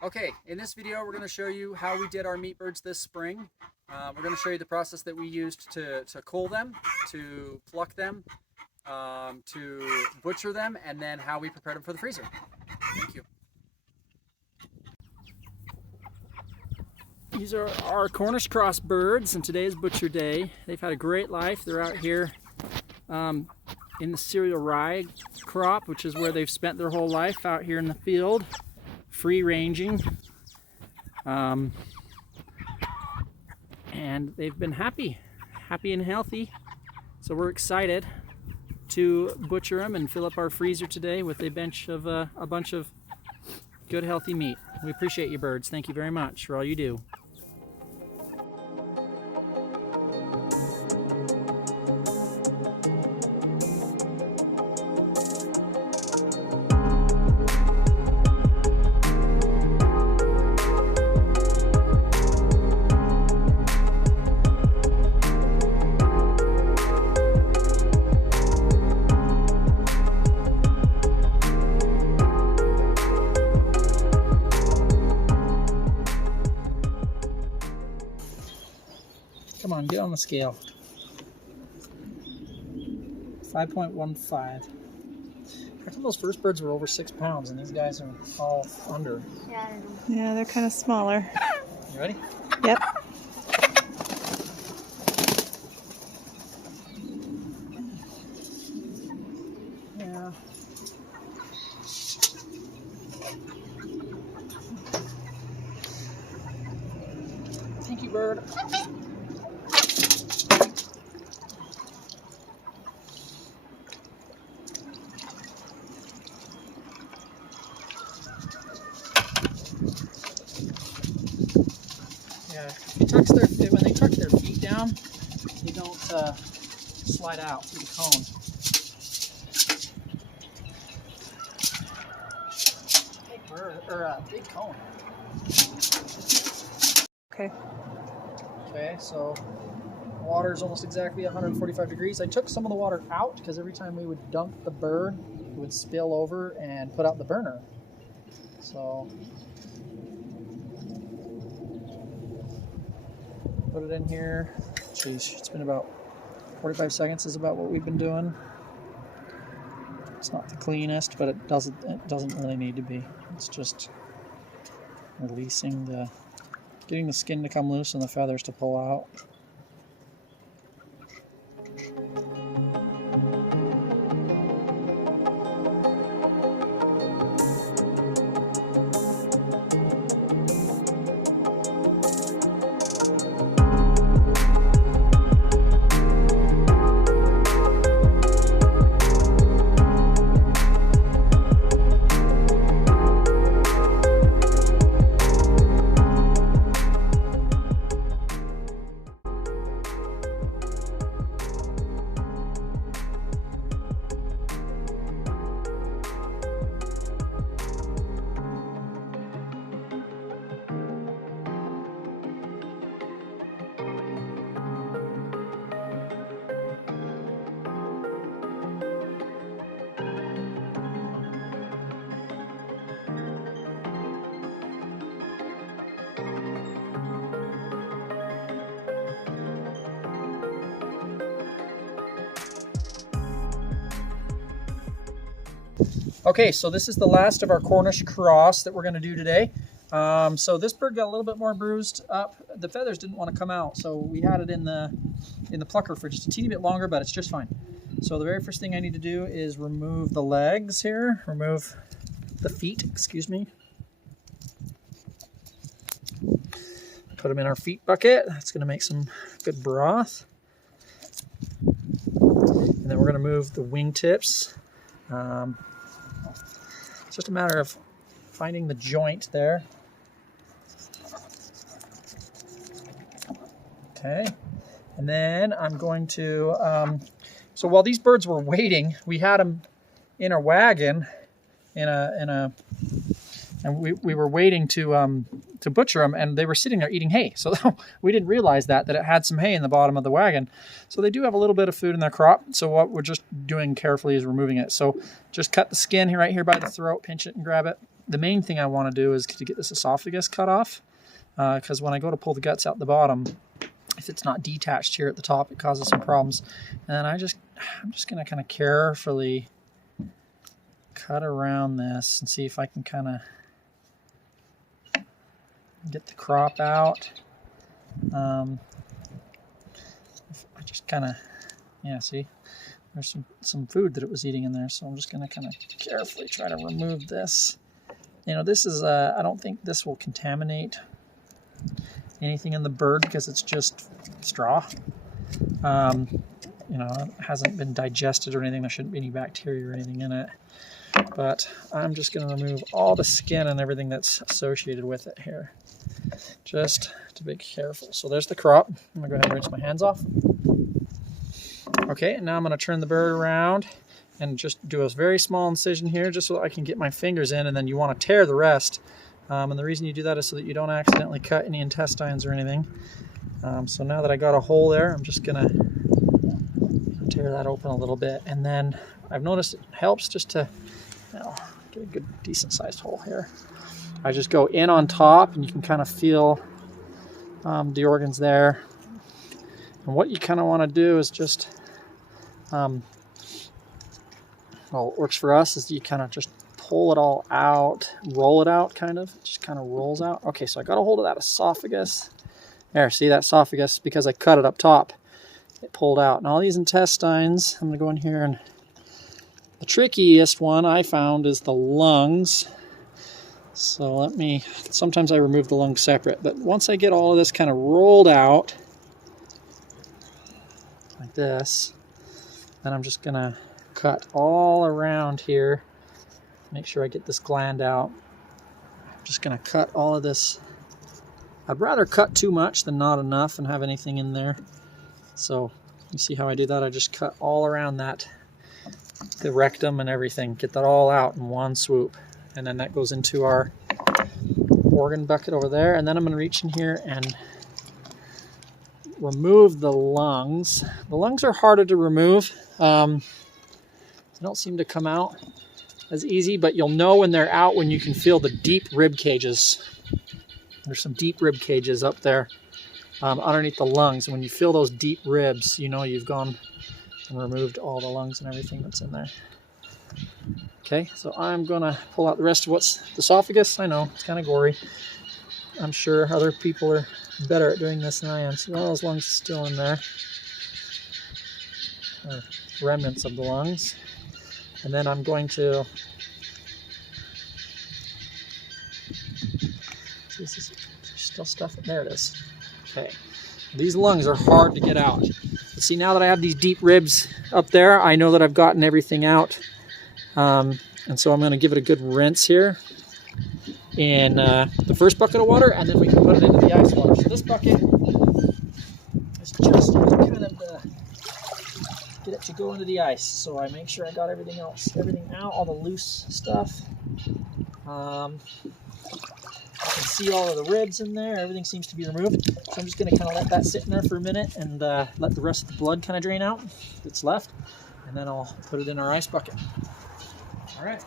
Okay, in this video we're going to show you how we did our meat birds this spring. We're going to show you the process that we used to cull them, to pluck them, to butcher them, and then how we prepared them for the freezer. Thank you. These are our Cornish Cross birds, and today is butcher day. They've had a great life. They're out here in the cereal rye crop, which is where they've spent their whole life, out here in the field, free ranging. And they've been happy and healthy. So we're excited to butcher them and fill up our freezer today with a bunch of good healthy meat. We appreciate you, birds. Thank you very much for all you do. Come on, get on the scale. 5.15. I thought those first birds were over 6 pounds, and these guys are all under. Yeah, they're kind of smaller. You ready? Yep. Yeah. Thank you, bird. Yeah, when they tuck their feet down, they don't slide out through the cone. Big bird, or big cone. Okay. Okay, so water is almost exactly 145 degrees. I took some of the water out because every time we would dunk the bird, it would spill over and put out the burner. So put it in here. Jeez, it's been about 45 seconds is about what we've been doing. It's not the cleanest, but it doesn't really need to be. It's just releasing getting the skin to come loose and the feathers to pull out. Okay, so this is the last of our Cornish Cross that we're going to do today. So this bird got a little bit more bruised up. The feathers didn't want to come out, so we had it in the plucker for just a teeny bit longer, but it's just fine. So the very first thing I need to do is remove the legs here, remove the feet, excuse me. Put them in our feet bucket. That's going to make some good broth. And then we're going to move the wingtips. It's just a matter of finding the joint there. Okay, and then I'm going to, so while these birds were waiting, we had them in a wagon, and we were waiting to butcher them, and they were sitting there eating hay. So we didn't realize that it had some hay in the bottom of the wagon. So they do have a little bit of food in their crop. So what we're just doing carefully is removing it. So just cut the skin right here by the throat, pinch it and grab it. the main thing I want to do is to get this esophagus cut off, because when I go to pull the guts out the bottom, if it's not detached here at the top, it causes some problems. And I'm just going to kind of carefully cut around this and see if I can kind of get the crop out. I just kind of, yeah, see, there's some food that it was eating in there, so I'm just going to kind of carefully try to remove this. You know, this is, I don't think this will contaminate anything in the bird because it's just straw. You know, it hasn't been digested or anything. There shouldn't be any bacteria or anything in it. But I'm just going to remove all the skin and everything that's associated with it here. Just to be careful. So there's the crop. I'm going to go ahead and rinse my hands off. Okay, and now I'm going to turn the bird around and just do a very small incision here just so I can get my fingers in, and then you want to tear the rest. And the reason you do that is so that you don't accidentally cut any intestines or anything. So now that I got a hole there, I'm just going to tear that open a little bit. And then I've noticed it helps just to, you know, get a good decent sized hole here. I just go in on top and you can kind of feel the organs there. And what you kind of want to do is just, well, what works for us is you kind of just pull it all out, roll it out kind of, it just kind of rolls out. Okay, so I got a hold of that esophagus. There, see that esophagus, because I cut it up top, it pulled out. And all these intestines, I'm going to go in here, and the trickiest one I found is the lungs. So sometimes I remove the lungs separate, but once I get all of this kind of rolled out, like this, then I'm just going to cut all around here. Make sure I get this gland out. I'm just going to cut all of this. I'd rather cut too much than not enough and have anything in there. So you see how I do that? I just cut all around that, the rectum and everything. Get that all out in one swoop. And then that goes into our organ bucket over there. And then I'm going to reach in here and remove the lungs. The lungs are harder to remove. They don't seem to come out as easy, but you'll know when they're out when you can feel the deep rib cages. There's some deep rib cages up there underneath the lungs. And when you feel those deep ribs, you know you've gone and removed all the lungs and everything that's in there. Okay, so I'm going to pull out the rest of what's the esophagus. I know, it's kind of gory. I'm sure other people are better at doing this than I am. See all those lungs still in there. Remnants of the lungs. And then I'm going to, there's still stuff, there it is. Okay, these lungs are hard to get out. But see, now that I have these deep ribs up there, I know that I've gotten everything out. And so I'm going to give it a good rinse here in the first bucket of water, and then we can put it into the ice water. So this bucket is just kind of get it to go into the ice. So I make sure I got everything out, all the loose stuff. I can see all of the ribs in there. Everything seems to be removed. So I'm just going to kind of let that sit in there for a minute and let the rest of the blood kind of drain out that's left. And then I'll put it in our ice bucket. All right.